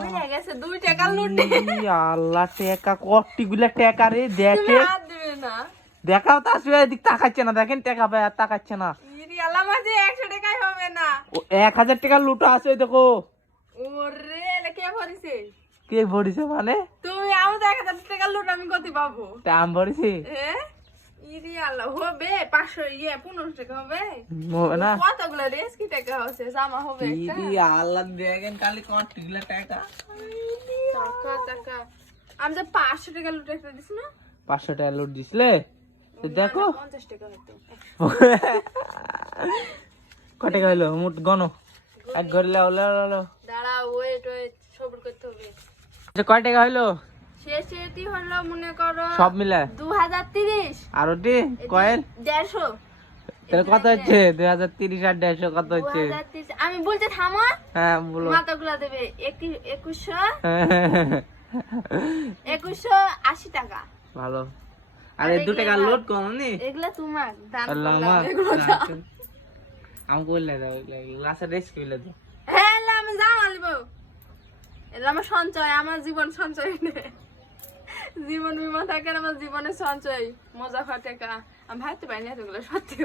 বুঝে গেছে 2 টাকার লুট আল্লাহ টাকা কটিগুলা টাকা রে দেখে হাত দিবে না দেখাও তো আসবে এদিক তাকাচ্ছে না দেখেন টাকা ভাই আর তাকাচ্ছে না ইরি আল্লাহ মাঝে 100 টাকাই হবে না ও 1000 টাকার লুটো আছে দেখো ওরে এলে কে ভরিছে কে ভরিছে মানে তুমি আমি তো 1000 টাকার লুট আমি কত পাবো দাম ভরিছে ইরি আল্লাহ হবে 500 15 টাকা হবে হবে না কতগুলো রেস কি টাকা হচ্ছে জামা হবে একটা ইরি আল্লাহ দেখেন খালি কটিগুলা টাকা টাকা আমি তো 500 টাকা লুট একটা দিছি না 500 টাকা লুট দিছিলে দেখো 50 টাকা হতো কত টাকা হলো মোট গনো এক ঘরে লাও দাঁড়া ওয়েট সবর করতে হবে কয় টাকা হলো শেষেটি হলো মনে করো সব মিলে 2030 আর ওটি কয়েল 150 তাহলে কত হচ্ছে 2030 আর 150 কত হচ্ছে 2030 আমি বলতে থামো হ্যাঁ বলো মাথাগুলো দেবে 2180 টাকা ভালো আরে 2 টাকা লোড কম নি এগুলা তোমার দান আল্লাহ করলাম এগুলো দাও আমি কইলে দাও লাসা রেস কইলে দাও হ্যাঁ আমি জামা লিব এটা আমার সঞ্চয় আমার জীবন সঞ্চয় জীবন বিমা থাকে আমার জীবনের সঞ্চয় মজা খাওয়া টাকা আমি ভাবতে পারি না এতগুলো সত্যি